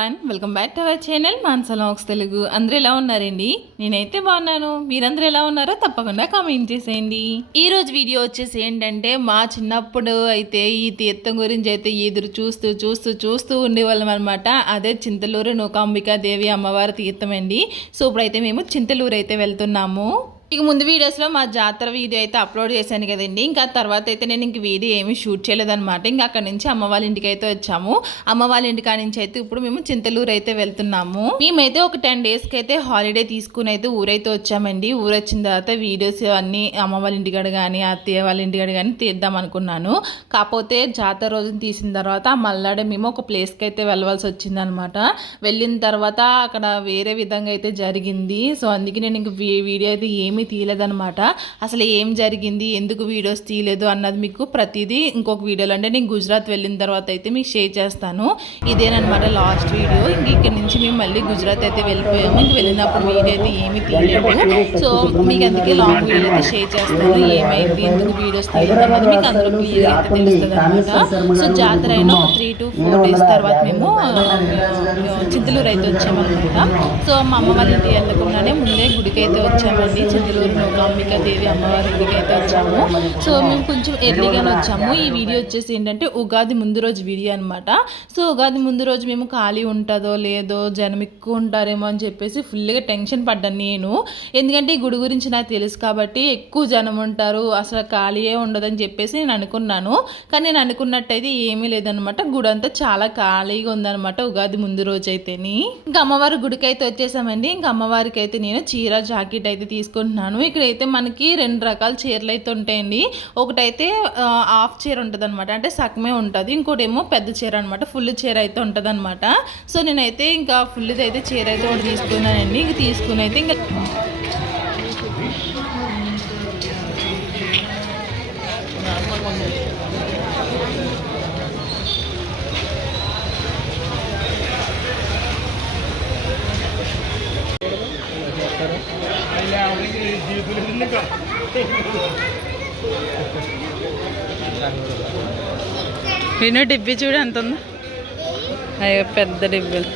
Everyone, welcome back to our channel Manasa vlogs Telugu. అందరూ ఎలా ఉన్నారండి? నేనైతే బాగున్నాను. మీరందరూ ఎలా ఉన్నారో తప్పకుండా కామెంట్ చేసేయండి. ఈ రోజు వీడియో వచ్చేసి ఏంటంటే, మా చిన్నప్పుడు అయితే ఈ తీర్థం గురించి అయితే ఎదురు చూస్తూ ఉండేవాళ్ళం అనమాట. అదే చింతలూరు నూకాంబికా దేవి అమ్మవారి తీర్థం అండి. సో ఇప్పుడైతే మేము చింతలూరు అయితే వెళ్తున్నాము. ఇక ముందు వీడియోస్లో మా జాతర వీడియో అయితే అప్లోడ్ చేశాను కదండి. ఇంకా తర్వాత అయితే నేను ఇంక వీడియో ఏమీ షూట్ చేయలేదన్నమాట. ఇంకా అక్కడ నుంచి అమ్మ వాళ్ళ ఇంటికి అయితే వచ్చాము. అమ్మ వాళ్ళ ఇంటికా నుంచి అయితే ఇప్పుడు మేము చింతలూరు అయితే వెళ్తున్నాము. మేమైతే ఒక 10 డేస్కి అయితే హాలిడే తీసుకుని అయితే ఊరైతే వచ్చామండి. ఊరు వచ్చిన తర్వాత వీడియోస్ అన్నీ అమ్మ వాళ్ళ ఇంటికాడ కానీ అత్తయ్య వాళ్ళ ఇంటికాడ కానీ తీద్దాం అనుకున్నాను. కాకపోతే జాతర రోజున తీసిన తర్వాత మళ్ళాడే మేము ఒక ప్లేస్కి అయితే వెళ్ళవలసి వచ్చిందనమాట. వెళ్ళిన తర్వాత అక్కడ వేరే విధంగా అయితే జరిగింది. సో అందుకే నేను ఇంక వీడియో అయితే ఏమి తీయలేదనమాట. అసలు ఏం జరిగింది, ఎందుకు వీడియోస్ తీయలేదు అన్నది మీకు ప్రతిదీ ఇంకొక వీడియోలో, అంటే నేను గుజరాత్ వెళ్ళిన తర్వాత అయితే మీకు షేర్ చేస్తాను. ఇదేనమాట లాస్ట్ వీడియో. ఇంక ఇక్కడ నుంచి మేము మళ్ళీ గుజరాత్ అయితే వెళ్ళిపోయాము. ఇంక వెళ్ళినప్పుడు వీడియో అయితే ఏమీ తీయలేదు. సో మీకు అందుకే లాంగ్ వీడియో అయితే షేర్ చేస్తాను. ఏమైంది, ఎందుకు వీడియోస్ తీయలేదు అన్నది మీకు అందరూ క్లియర్గా అయితే తెలుస్తుంది అనమాట. సో జాతర అయినా ఒక 3 to 4 డేస్ తర్వాత మేము చింతలూరు అయితే వచ్చామన్నమాట. సో మా అమ్మ వాళ్ళ ఇంటికి వెళ్ళకుండానే ముందే గుడికి అయితే వచ్చామండి. చింతలూరు నూకాంబికా దేవి అమ్మవారి గుడికి అయితే వచ్చాము. సో మేము కొంచెం ఎర్లీగానే వచ్చాము. ఈ వీడియో వచ్చేసి ఏంటంటే ఉగాది ముందు రోజు వీడియో అనమాట. సో ఉగాది ముందు రోజు మేము ఖాళీ ఉంటుందో లేదో, జనం ఎక్కువ ఉంటారేమో అని చెప్పేసి ఫుల్గా టెన్షన్ పడ్డాను నేను. ఎందుకంటే ఈ గుడి గురించి నాకు తెలుసు కాబట్టి ఎక్కువ జనం ఉంటారు, అసలు ఖాళీయే ఉండదని చెప్పేసి నేను అనుకున్నాను. కానీ నేను అనుకున్నట్టయితే ఏమీ లేదనమాట. గుడి అంతా చాలా ఖాళీగా ఉందనమాట ఉగాది ముందు రోజు అయితేని. ఇంకా అమ్మవారి గుడికి అయితే వచ్చేసామండి. ఇంకా అమ్మవారికి అయితే నేను చీర జాకెట్ అయితే తీసుకుంటున్నాను. ఇక్కడైతే మనకి 2 రకాల చీరలు అయితే ఉంటాయండి. ఒకటైతే హాఫ్ చీర ఉంటుంది అనమాట, అంటే సగమే ఉంటుంది. ఇంకోటి ఏమో పెద్ద చీర అనమాట, ఫుల్ చీర అయితే ఉంటుంది అనమాట. సో నేనైతే ఇంకా ఫుల్ది అయితే చీర అయితే ఒకటి తీసుకున్నానండి. ఇంక తీసుకుని అయితే ఇంకా విను డిబ్బి చూడు ఎంత ఉందో. అయ్యో పెద్ద డిబ్బీలు.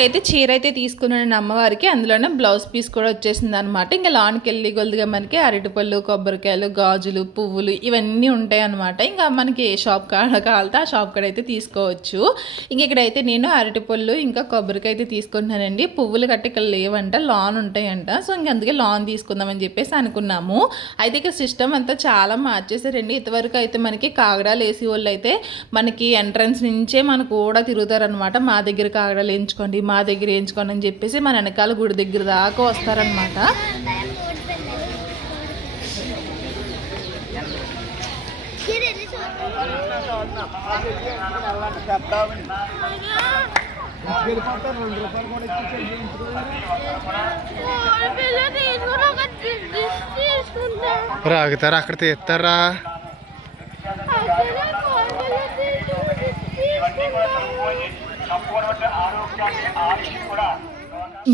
అయితే చీర అయితే తీసుకున్నాను అమ్మవారికి. అందులోనే బ్లౌజ్ పీస్ కూడా వచ్చేసింది అనమాట. ఇంకా లాన్కి వెళ్ళి కొద్దిగా మనకి అరటిపళ్ళు, కొబ్బరికాయలు, గాజులు, పువ్వులు ఇవన్నీ ఉంటాయి అనమాట. ఇంకా మనకి ఏ షాప్ కావాలితే ఆ షాప్ కాడ అయితే తీసుకోవచ్చు. ఇంక ఇక్కడైతే నేను అరటిపళ్ళు ఇంకా కొబ్బరికాయ అయితే తీసుకుంటున్నానండి. పువ్వులు గట్ట ఇక్కడ లేవంట, లాన్ ఉంటాయంట. సో ఇంక అందుకే లాన్ తీసుకుందామని చెప్పేసి అనుకున్నాము. అయితే ఇక్కడ సిస్టమ్ అంతా చాలా మార్చేసారండి. ఇంతవరకు అయితే మనకి కాగడాలు వేసి వాళ్ళు అయితే మనకి ఎంట్రన్స్ నుంచే మనకు కూడా తిరుగుతారనమాట. మా దగ్గర కాగడాలు వేయించుకోండి, మా దగ్గర వేయించుకోండి అని చెప్పేసి మన వెనకాల గుడి దగ్గర దాకా వస్తారనమాట. ఆగుతారా అక్కడ తీస్తారా?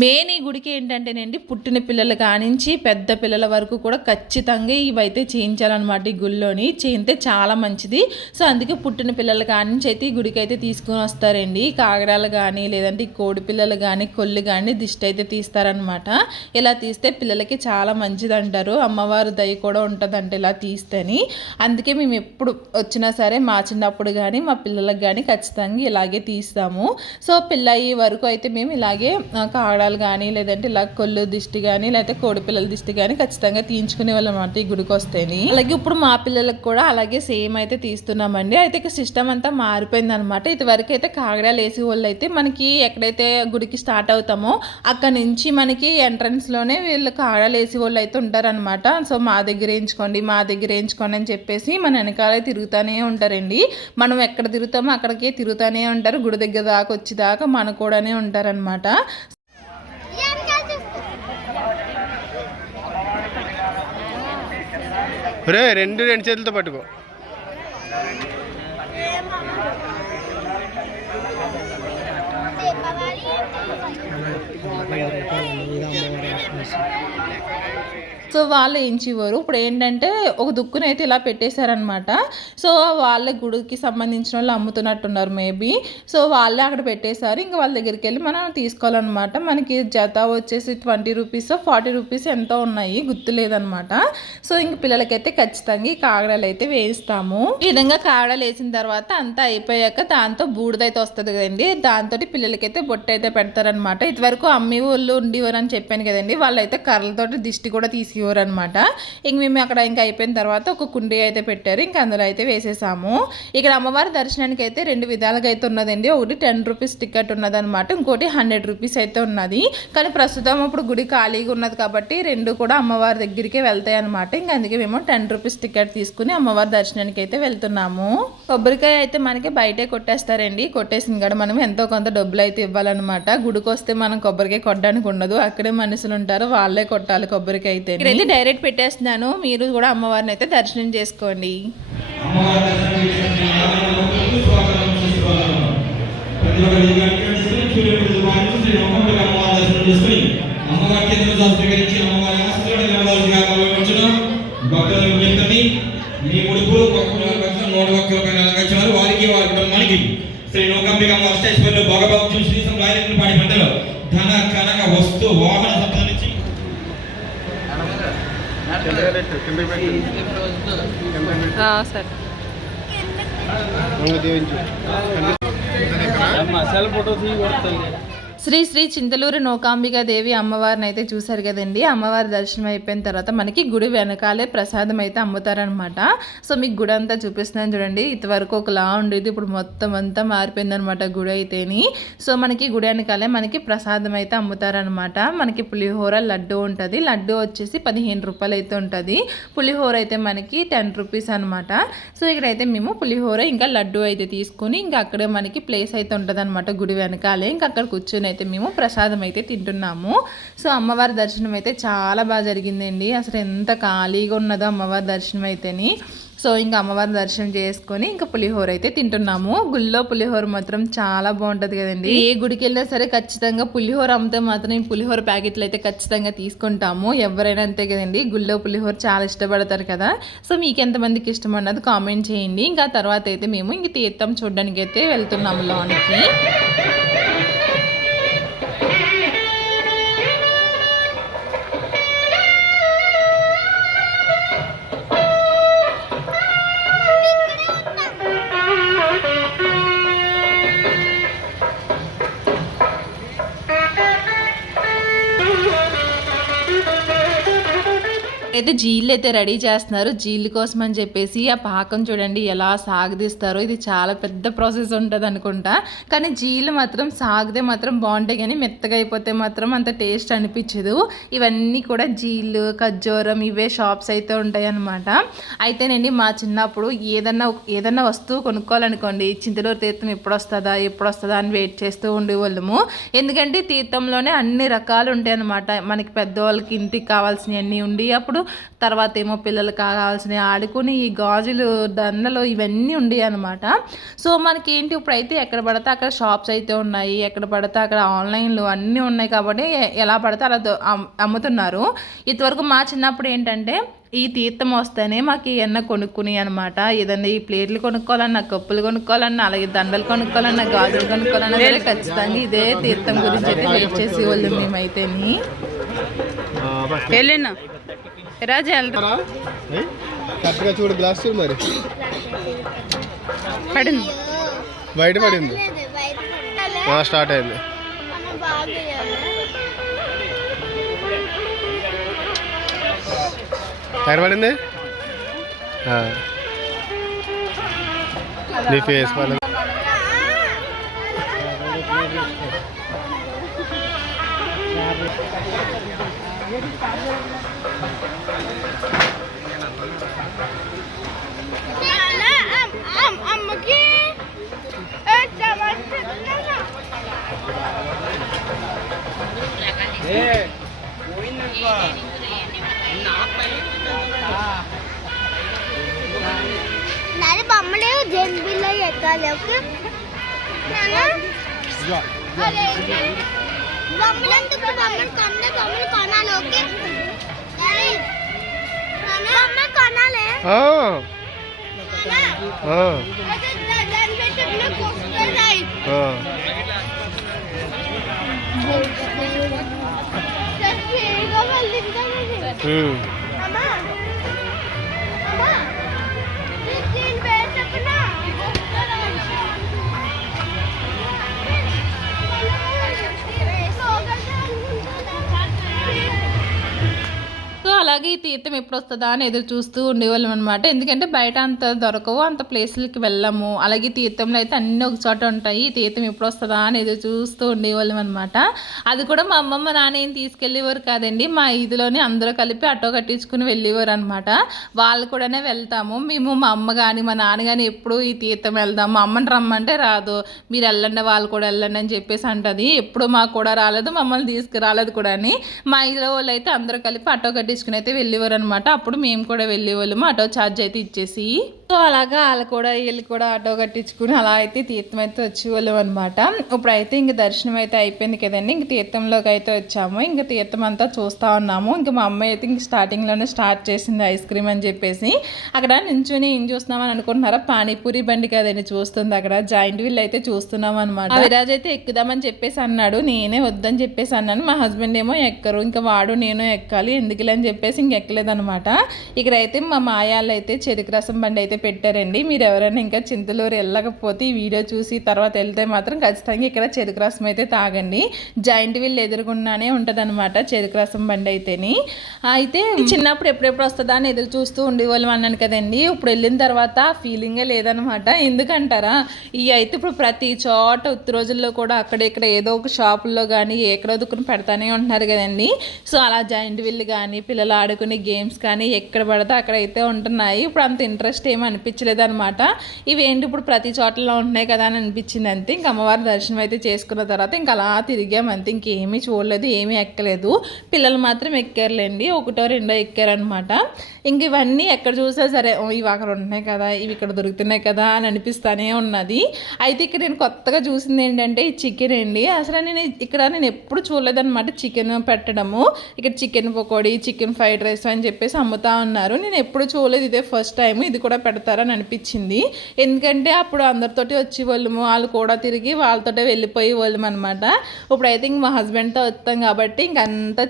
మెయిన్ ఈ గుడికి ఏంటంటేనండి, పుట్టిన పిల్లల కానించి పెద్ద పిల్లల వరకు కూడా ఖచ్చితంగా ఇవైతే చేయించాలన్నమాట. ఈ గుడిలోని చేయితే చాలా మంచిది. సో అందుకే పుట్టిన పిల్లల కానించి అయితే ఈ గుడికి అయితే తీసుకుని వస్తారండి. కాగడాలు కానీ లేదంటే కోడి పిల్లలు కానీ కొల్లు కానీ దిష్టి అయితే తీస్తారనమాట. ఇలా తీస్తే పిల్లలకి చాలా మంచిది అంటారు. అమ్మవారు దయ కూడా ఉంటుందంట ఇలా తీస్తేని. అందుకే మేము ఎప్పుడు వచ్చినా సరే మా చిన్నప్పుడు కానీ మా పిల్లలకు కానీ ఖచ్చితంగా ఇలాగే తీస్తాము. సో పిల్లయ్యే వరకు అయితే మేము ఇలాగే కాగడాలు కానీ లేదంటే ఇలా కొల్లు దిష్టి కానీ లేకపోతే కోడి పిల్లల దిష్టి కానీ ఖచ్చితంగా తీయించుకునే వాళ్ళం అన్నమాట ఈ గుడికి వస్తేని. అలాగే ఇప్పుడు మా పిల్లలకు కూడా అలాగే సేమ్ అయితే తీస్తున్నామండి. అయితే ఇక సిస్టమ్ అంతా మారిపోయింది అనమాట. ఇదివరకు అయితే కాగడాలు వేసే వాళ్ళు అయితే మనకి ఎక్కడైతే గుడికి స్టార్ట్ అవుతామో అక్కడ నుంచి మనకి ఎంట్రన్స్ లోనే వీళ్ళు కాగడాలు వేసే వాళ్ళు అయితే ఉంటారనమాట. సో మా దగ్గర వేయించుకోండి అని చెప్పేసి మన వెనకాల తిరుగుతూనే ఉంటారండి. మనం ఎక్కడ తిరుగుతామో అక్కడికే తిరుగుతూనే ఉంటారు. గుడి దగ్గర దాకా వచ్చేదాకా మన కూడానే ఉంటారనమాట. రెండు చేతులతో పట్టుకో. సో వాళ్ళు వేయించేవారు. ఇప్పుడు ఏంటంటే ఒక దుక్కునైతే ఇలా పెట్టేశారనమాట. సో వాళ్ళ గుడికి సంబంధించిన వాళ్ళు అమ్ముతున్నట్టున్నారు మేబీ. సో వాళ్ళే అక్కడ పెట్టేశారు. ఇంకా వాళ్ళ దగ్గరికి వెళ్ళి మనం తీసుకోవాలన్నమాట. మనకి జత వచ్చేసి 20 రూపీస్ 40 రూపీస్ ఎంతో ఉన్నాయి, గుర్తులేదనమాట. సో ఇంక పిల్లలకైతే ఖచ్చితంగా ఈ కాగడాలు అయితే వేయిస్తాము. ఈ విధంగా కాగడాలు వేసిన తర్వాత అంతా అయిపోయాక దాంతో బూడిదైతే వస్తుంది కదండి, దాంతో పిల్లలకైతే బొట్టు అయితే పెడతారనమాట. ఇదివరకు అమ్మి వాళ్ళు ఉండేవారు అని చెప్పాను కదండి, వాళ్ళైతే కర్రలతోటి దిష్టి కూడా తీసేవారు అనమాట. ఇంక మేము అక్కడ ఇంకా అయిపోయిన తర్వాత ఒక కుండీ అయితే పెట్టారు, ఇంక అందులో అయితే వేసేసాము. ఇక్కడ అమ్మవారి దర్శనానికి అయితే 2 విధాలుగా అయితే ఉన్నదండి. ఒకటి 10 రూపీస్ టికెట్ ఉన్నదనమాట, ఇంకోటి 100 రూపీస్ అయితే ఉన్నది. కానీ ప్రస్తుతం ఇప్పుడు గుడి ఖాళీగా ఉన్నది కాబట్టి 2 కూడా అమ్మవారి దగ్గరికే వెళ్తాయి అనమాట. ఇంకా అందుకే మేము 10 రూపీస్ టికెట్ తీసుకుని అమ్మవారి దర్శనానికి అయితే వెళ్తున్నాము. కొబ్బరికాయ అయితే మనకి బయటే కొట్టేస్తారండి, కొట్టేసింది కూడా మనం ఎంతో కొంత డబ్బులు అయితే ఇవ్వాలన్నమాట. గుడికి వస్తే మనం కొబ్బరికాయ కొట్టడానికి ఉండదు, అక్కడే మనుషులు ఉంటారు, వాళ్ళే కొట్టాలి కొబ్బరికాయ అయితే. ఇక్కడైతే డైరెక్ట్ పెట్టేస్తున్నాను, మీరు కూడా అమ్మవారిని అయితే దర్శనం చేసుకోండి. వారికి వారి కుటుంబానికి శ్రీ నూకాంబిక అష్టైశ్వర్యులు భోగభాగ్యం శ్రీ సంప్రదాయం పాడి పంటలో ధన కనక వస్తు వాహన సంపాదించి సరే శ్రీ శ్రీ చింతలూరు నూకాంబికా దేవి అమ్మవారిని అయితే చూసారు కదండి. అమ్మవారి దర్శనం అయిపోయిన తర్వాత మనకి గుడి వెనకాలే ప్రసాదం అయితే అమ్ముతారనమాట. సో మీకు గుడి అంతా చూపిస్తున్నాను చూడండి. ఇంతవరకు ఒకలా ఉండేది, ఇప్పుడు మొత్తం అంతా మారిపోయింది అనమాట గుడి అయితేని. సో మనకి గుడి వెనకాలే మనకి ప్రసాదం అయితే అమ్ముతారనమాట. మనకి పులిహోర లడ్డు ఉంటుంది, లడ్డు వచ్చేసి 15 రూపాయలు అయితే ఉంటుంది, పులిహోర అయితే మనకి 10 రూపీస్ అనమాట. సో ఇక్కడైతే మేము పులిహోర ఇంకా లడ్డు అయితే తీసుకుని ఇంకా అక్కడే మనకి ప్లేస్ అయితే ఉంటుంది అనమాట గుడి వెనకాలే. ఇంకా అక్కడ కూర్చొని అయితే మేము ప్రసాదం అయితే తింటున్నాము. సో అమ్మవారి దర్శనం అయితే చాలా బాగా జరిగిందండి, అసలు ఎంత ఖాళీగా ఉన్నదో అమ్మవారి దర్శనం అయితేని. సో ఇంకా అమ్మవారి దర్శనం చేసుకొని ఇంకా పులిహోర అయితే తింటున్నాము. గుళ్ళో పులిహోర మాత్రం చాలా బాగుంటుంది కదండి. ఏ గుడికి వెళ్ళినా సరే ఖచ్చితంగా పులిహోర అమ్మితే మాత్రం ఈ పులిహోర ప్యాకెట్లు అయితే ఖచ్చితంగా తీసుకుంటాము, ఎవరైనా అంతే కదండి. గుళ్ళో పులిహోర చాలా ఇష్టపడతారు కదా. సో మీకు ఎంతమందికి ఇష్టం అన్నది కామెంట్ చేయండి. ఇంకా తర్వాత అయితే మేము ఇంక తీర్థం చూడడానికి అయితే వెళ్తున్నాము లోనికి. అయితే జీళ్ళు అయితే రెడీ చేస్తున్నారు. జీళ్ళ కోసం అని చెప్పేసి ఆ పాకం చూడండి ఎలా సాగదీస్తారో. ఇది చాలా పెద్ద ప్రాసెస్ ఉంటుంది అనుకుంటా, కానీ జీళ్ళు మాత్రం సాగితే మాత్రం బాగుంటాయి, కానీ మెత్తగా అయిపోతే మాత్రం అంత టేస్ట్ అనిపించదు. ఇవన్నీ కూడా జీళ్ళు ఖర్జూరం ఇవే షాప్స్ అయితే ఉంటాయి అన్నమాట. అయితేనండి మా చిన్నప్పుడు ఏదన్నా వస్తువు కొనుక్కోవాలనుకోండి, చింతలూరు తీర్థం ఎప్పుడు వస్తుందా అని వెయిట్ చేస్తూ ఉండేవాళ్ళము. ఎందుకంటే తీర్థంలోనే అన్ని రకాలు ఉంటాయి అన్నమాట. మనకి పెద్దవాళ్ళకి ఇంటికి కావాల్సినవన్నీ ఉండి, అప్పుడు తర్వాత ఏమో పిల్లలకు కావాల్సినవి ఆడుకుని ఈ గాజులు దండలు ఇవన్నీ ఉండేవి అనమాట. సో మనకి ఏంటి ఇప్పుడైతే ఎక్కడ పడితే అక్కడ షాప్స్ అయితే ఉన్నాయి, ఎక్కడ పడితే అక్కడ ఆన్లైన్లో అన్నీ ఉన్నాయి కాబట్టి ఎలా పడితే అలా అమ్ముతున్నారు. ఇంతవరకు మా చిన్నప్పుడు ఏంటంటే ఈ తీర్థం వస్తేనే మాకు ఏమన్నా కొనుక్కుని అనమాట. ఏదన్నా ఈ ప్లేట్లు కొనుక్కోవాలన్నా, కప్పులు కొనుక్కోవాలన్నా, అలాగే దండలు కొనుక్కోవాలన్నా, గాజులు కొనుక్కోవాలన్నా ఖచ్చితంగా ఇదే తీర్థం గురించి అయితే వెయిట్ చేసేవాళ్ళు మేమైతేని. వెళ్ళినా కరెక్ట్గా చూడు, గ్లాస్ చూడు, మరి పడింది, బయట పడింది, స్టార్ట్ అయింది. ఎక్కడ పడింది? నీ ఫేస్ పడింది. అమ్మకి నాది బొమ్మలే జెన్బిల్లో ఎక్కాలి. ఓకే బొమ్మలు ఎందుకు? బొమ్మలు కొనాలి. ఓకే బొమ్మ కొనాలి ఆ, ఆ, అయితే దాని పెట్టిన కొస్తున్నాయి ఆ. ఫ్రీగా మళ్ళీ ఉమ్. అమ్మా అమ్మా దీని పేరు చెప్పనా సో అలాగే ఈ తీర్థం ఎప్పుడు వస్తుందా అని ఎదురు చూస్తూ ఉండేవాళ్ళం అనమాట. ఎందుకంటే బయట అంత దొరకవు, అంత ప్లేసులకి వెళ్ళము. అలాగే తీర్థంలో అయితే అన్నీ ఒక చోట ఉంటాయి. ఈ తీర్థం ఎప్పుడు వస్తుందా అని ఎదురు చూస్తూ ఉండేవాళ్ళం అనమాట. అది కూడా మా అమ్మమ్మ నాన్న ఏం తీసుకెళ్ళేవారు కాదండి. మా ఇదిలోనే అందరూ కలిపి ఆటో కట్టించుకుని వెళ్ళేవారు అనమాట. వాళ్ళు కూడానే వెళ్తాము. మేము మా అమ్మ కానీ మా నాన్న కానీ ఎప్పుడు ఈ తీర్థం వెళ్దాం, మా అమ్మని రమ్మంటే రాదు, మీరు వెళ్ళండి వాళ్ళు కూడా వెళ్ళండి అని చెప్పేసి అంటది. ఎప్పుడు మాకు కూడా రాలేదు, మమ్మల్ని తీసుకురాలేదు కూడా అని. మా ఇదిలో వాళ్ళు అయితే అందరూ కలిపి ఆటో కట్టించుకుని అయితే వెళ్ళేవారు అనమాట. అప్పుడు మేము కూడా వెళ్ళేవాళ్ళము ఆటో ఛార్జ్ అయితే ఇచ్చేసి. సో అలాగా వీళ్ళు కూడా ఆటో కట్టించుకుని అలా అయితే తీర్థం అయితే వచ్చేవాళ్ళం అనమాట. ఇప్పుడైతే ఇంక దర్శనం అయితే అయిపోయింది కదండి, ఇంక తీర్థంలోకి అయితే వచ్చాము. ఇంక తీర్థం అంతా చూస్తూ ఉన్నాము. ఇంక మా అమ్మాయి అయితే ఇంక స్టార్టింగ్లోనే స్టార్ట్ చేసింది ఐస్ క్రీమ్ అని చెప్పేసి. అక్కడ నించుని ఏం చూస్తున్నామని అనుకుంటున్నారా, పానీపూరి బండి కదండి చూస్తుంది. అక్కడ జాయింట్ వీల్ అయితే చూస్తున్నాం అనమాట. విరాజ్ అయితే ఎక్కుదామని చెప్పేసి అన్నాడు, నేనే వద్దని చెప్పేసి అన్నాను. మా హస్బెండ్ ఏమో ఎక్కరు, ఇంకా వాడు నేను ఎక్కాలి ఎందుకులే అని చెప్పేసి ఇంక ఎక్కలేదనమాట. ఇక్కడైతే మా మాయాలు అయితే చెరుకు రసం బండి అయితే పెట్టారండి. మీరు ఎవరైనా ఇంకా చింతలూరు వెళ్ళకపోతే ఈ వీడియో చూసి తర్వాత వెళ్తే మాత్రం ఖచ్చితంగా ఇక్కడ చెరుకు రసం అయితే తాగండి. జాయింట్ వీల్ ఎదురుగుండానే ఉంటుంది అనమాట చెరుకు రసం బండి అయితేని. అయితే చిన్నప్పుడు ఎప్పుడెప్పుడు వస్తుందా అని ఎదురు చూస్తూ ఉండేవాళ్ళం అన్నాను కదండి. ఇప్పుడు వెళ్ళిన తర్వాత ఫీలింగే లేదనమాట. ఎందుకంటారా, ఈ అయితే ఇప్పుడు ప్రతి చోట ఉత్తి రోజుల్లో కూడా అక్కడెక్కడ ఏదో ఒక షాపుల్లో కానీ ఎక్కడో దుక్కుని పెడతానే ఉంటున్నారు కదండి. సో అలా జాయింట్ వీల్ కానీ పిల్లలు ఆడుకునే గేమ్స్ కానీ ఎక్కడ పడితే అక్కడ అయితే ఉంటున్నాయి. ఇప్పుడు అంత ఇంట్రెస్ట్ ఏమి అనిపించలేదు అనమాట. ఇవేంటి ఇప్పుడు ప్రతి చోటలో ఉంటున్నాయి కదా అని అనిపించింది అంతే. ఇంక అమ్మవారి దర్శనం అయితే చేసుకున్న తర్వాత ఇంకా అలా తిరిగాం అంతే. ఇంకేమీ చూడలేదు, ఏమీ ఎక్కలేదు. పిల్లలు మాత్రం ఎక్కారులేండి, ఒకటో రెండో ఎక్కారనమాట. ఇంక ఇవన్నీ ఎక్కడ చూసా సరే ఇవి అక్కడ ఉంటున్నాయి కదా, ఇవి ఇక్కడ దొరుకుతున్నాయి కదా అని అనిపిస్తానే ఉన్నది. అయితే ఇక్కడ నేను కొత్తగా చూసింది ఏంటంటే ఈ చికెన్ అండి. అసలు నేను ఎప్పుడు చూడలేదన్నమాట చికెన్ పెట్టడము. ఇక్కడ chicken pakoda, chicken fried rice అని చెప్పేసి అమ్ముతా ఉన్నారు. నేను ఎప్పుడు చూడలేదు, ఇదే ఫస్ట్ టైం ఇది కూడా పెడతారని అనిపించింది. ఎందుకంటే అప్పుడు అందరితోటి వచ్చి వాళ్ళము, వాళ్ళు కూడా తిరిగి వాళ్ళతోటే వెళ్ళిపోయి వాళ్ళం అనమాట. ఇప్పుడైతే ఇంక మా హస్బెండ్తో వస్తాం కాబట్టి ఇంకంతా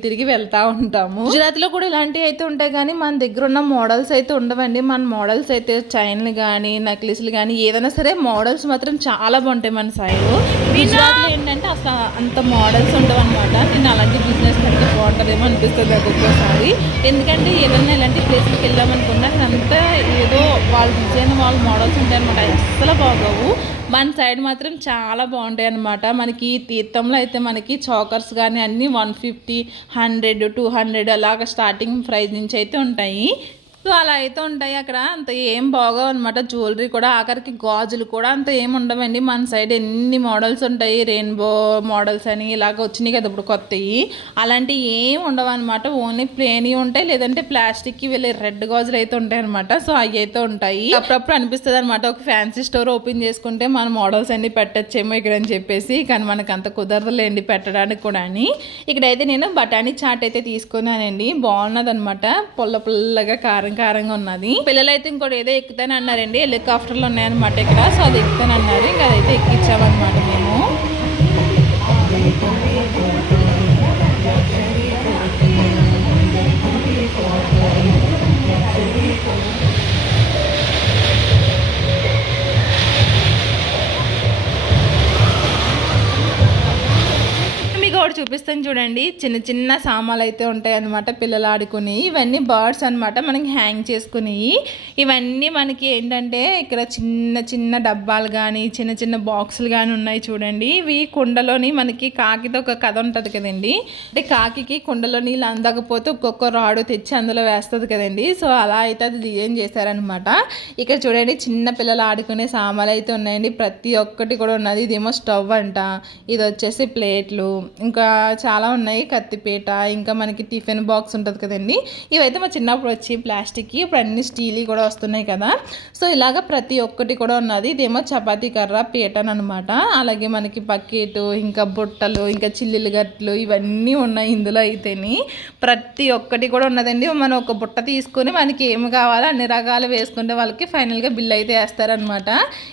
తిరిగి వెళ్తూ ఉంటాము. గుజరాత్లో కూడా ఇలాంటివి అయితే ఉంటాయి కానీ మన దగ్గర ఉన్న మోడల్స్ అయితే ఉండవండి. మన మోడల్స్ అయితే చైన్లు కానీ నెక్లెస్లు కానీ ఏదైనా సరే మోడల్స్ మాత్రం చాలా బాగుంటాయి మన సైడ్. గుజరాత్లో ఏంటంటే అసలు అంత మోడల్స్ ఉండవు అనమాట. నేను అలాంటి బిజినెస్ పెడితే బాగుంటుందేమో అనిపిస్తుంది ఒక్కొక్కసారి. ఎందుకంటే ఏదైనా ఇలాంటి ప్లేస్కి వెళ్ళామనుకున్నా అంతా ఏదో వాళ్ళ డిజైన్ వాళ్ళ మోడల్స్ ఉంటాయి అనమాట, అస్సలు బాగోవు. మన సైడ్ మాత్రం చాలా బాగుంటాయి అనమాట. మనకి తీర్థంలో అయితే మనకి చోకర్స్ కానీ అన్నీ 150, 100, 200 అలాగ స్టార్టింగ్ ప్రైస్ నుంచి అయితే ఉంటాయి. సో అలా అయితే ఉంటాయి. అక్కడ అంత ఏం బాగోవు అనమాట. జ్యువెలరీ కూడా ఆఖరికి గాజులు కూడా అంత ఏమి ఉండవండి. మన సైడ్ ఎన్ని మోడల్స్ ఉంటాయి, రెయిన్బో మోడల్స్ అని ఇలాగ వచ్చినాయి కదా ఇప్పుడు కొత్తవి, అలాంటివి ఏమి ఉండవు అనమాట. ఓన్లీ ప్లేన్ ఉంటాయి, లేదంటే ప్లాస్టిక్కి వెళ్ళే రెడ్ గాజులు అయితే ఉంటాయి అనమాట. సో అవి అయితే ఉంటాయి. అప్పుడప్పుడు అనిపిస్తుంది అనమాట ఒక ఫ్యాన్సీ స్టోర్ ఓపెన్ చేసుకుంటే మన మోడల్స్ అన్ని పెట్టచ్చేమో ఇక్కడ అని చెప్పేసి. కానీ మనకు అంత కుదరదులేండి పెట్టడానికి కూడా అని. ఇక్కడైతే నేను బఠానీ చాట్ అయితే తీసుకున్నానండి. బాగున్నది అనమాట, పుల్లగా కారంగా ఉన్నది. పిల్లలు అయితే ఇంకోటి ఏదో ఎక్కుతాను అన్నారండి, హెలికాప్టర్లు ఉన్నాయన్నమాట ఇక్కడ. సో అది ఎక్కుతాను అన్నారు, ఇంకా అదైతే ఎక్కించామన్నమాట మేము. ఒకటి చూపిస్తాను చూడండి. చిన్న సామాన్లు అయితే ఉంటాయి అన్నమాట పిల్లలు ఆడుకుని. ఇవన్నీ బర్డ్స్ అనమాట, మనకి హ్యాంగ్ చేసుకుని. ఇవన్నీ మనకి ఏంటంటే ఇక్కడ చిన్న డబ్బాలు కానీ చిన్న బాక్సులు కానీ ఉన్నాయి చూడండి. ఇవి కుండలోని మనకి కాకితో ఒక కథ ఉంటుంది కదండి. అంటే కాకి కుండలో నీళ్ళు అందకపోతే ఒక్కొక్క రాడు తెచ్చి అందులో వేస్తుంది కదండి. సో అలా అయితే అది డిజైన్ చేశారనమాట. ఇక్కడ చూడండి చిన్న పిల్లలు ఆడుకునే సామాన్లు అయితే ఉన్నాయండి, ప్రతి ఒక్కటి కూడా ఉన్నది. ఇదేమో స్టవ్ అంట, ఇది వచ్చేసి ప్లేట్లు, ఇంకా చాలా ఉన్నాయి, కత్తిపీట, ఇంకా మనకి టిఫిన్ బాక్స్ ఉంటుంది కదండి. ఇవైతే మా చిన్నప్పుడు వచ్చి ప్లాస్టిక్, ఇప్పుడు అన్ని స్టీల్ కూడా వస్తున్నాయి కదా. సో ఇలాగ ప్రతి ఒక్కటి కూడా ఉన్నది. ఇదేమో చపాతీ కర్ర పీటన్ అనమాట. అలాగే మనకి బకెట్, ఇంకా బుట్టలు, ఇంకా చిల్లులు గట్లు ఇవన్నీ ఉన్నాయి ఇందులో అయితేని. ప్రతి ఒక్కటి కూడా ఉన్నదండి. మనం ఒక బుట్ట తీసుకొని మనకి ఏమి కావాలో అన్ని రకాలు వేసుకుంటే వాళ్ళకి ఫైనల్గా బిల్ అయితే వేస్తారనమాట.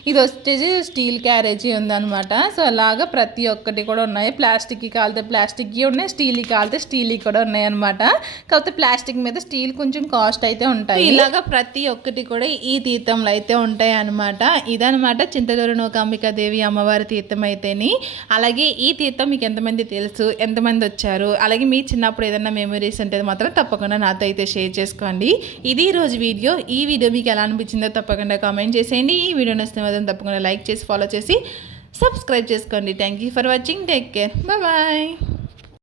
ఇది వచ్చేసి స్టీల్ క్యారేజీ ఉందన్నమాట. సో అలాగా ప్రతి ఒక్కటి కూడా ఉన్నాయి. ప్లాస్టిక్కి కాలితే ప్లాస్టిక్కి ఉన్నాయి, స్టీల్కి కాలితే స్టీల్కి కూడా ఉన్నాయి అనమాట. కాకపోతే ప్లాస్టిక్ మీద స్టీల్ కొంచెం కాస్ట్ అయితే ఉంటాయి. ఇలాగా ప్రతి ఒక్కటి కూడా ఈ తీర్థంలో అయితే ఉంటాయి అనమాట. ఇదనమాట చింతలూరు నూకాంబికాదేవి అమ్మవారి తీర్థం అయితేని. అలాగే ఈ తీర్థం మీకు ఎంతమంది తెలుసు, ఎంతమంది వచ్చారు, అలాగే మీ చిన్నప్పుడు ఏదైనా మెమరీస్ అంటే మాత్రం తప్పకుండా నాతో అయితే షేర్ చేసుకోండి. ఇది ఈరోజు వీడియో. ఈ వీడియో మీకు ఎలా అనిపించిందో తప్పకుండా కామెంట్ చేసేయండి. ఈ వీడియో నచ్చితే మాత్రం తప్పకుండా లైక్ చేసి ఫాలో చేసి సబ్స్క్రైబ్ చేసుకోండి. Thank you for watching. Take care. Bye.